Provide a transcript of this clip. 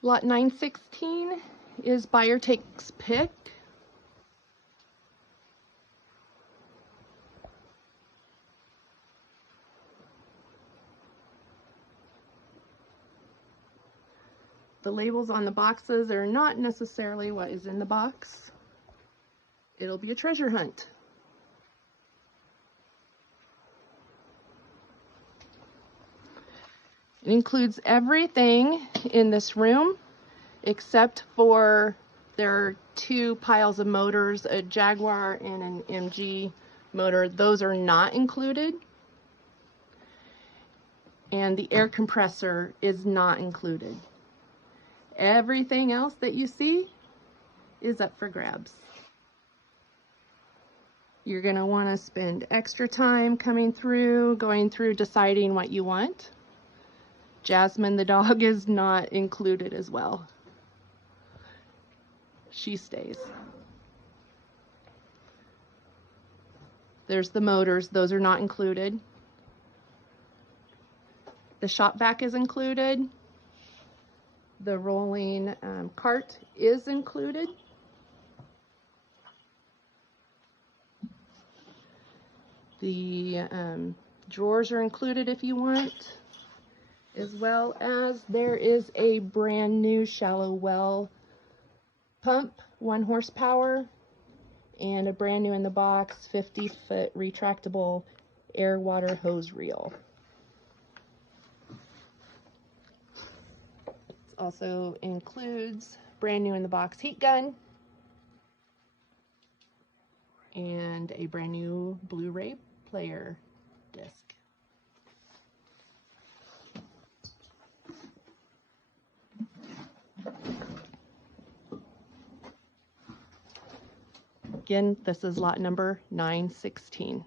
Lot 916 is buyer takes pick. The labels on the boxes are not necessarily what is in the box. It'll be a treasure hunt. It includes everything in this room except for there are two piles of motors, a Jaguar and an MG motor. Those are not included. And the air compressor is not included. Everything else that you see is up for grabs. You're going to want to spend extra time coming through, going through, deciding what you want. Jasmine the dog is not included as well. She stays. There's the motors, those are not included. The Shop-vac is included. The rolling cart is included. The drawers are included if you want, as well as there is a brand new shallow well pump, 1 horsepower, and a brand new in the box 50-foot retractable air water hose reel. Also includes brand new in the box heat gun and a brand new Blu-ray player disc. Again, this is lot number 916.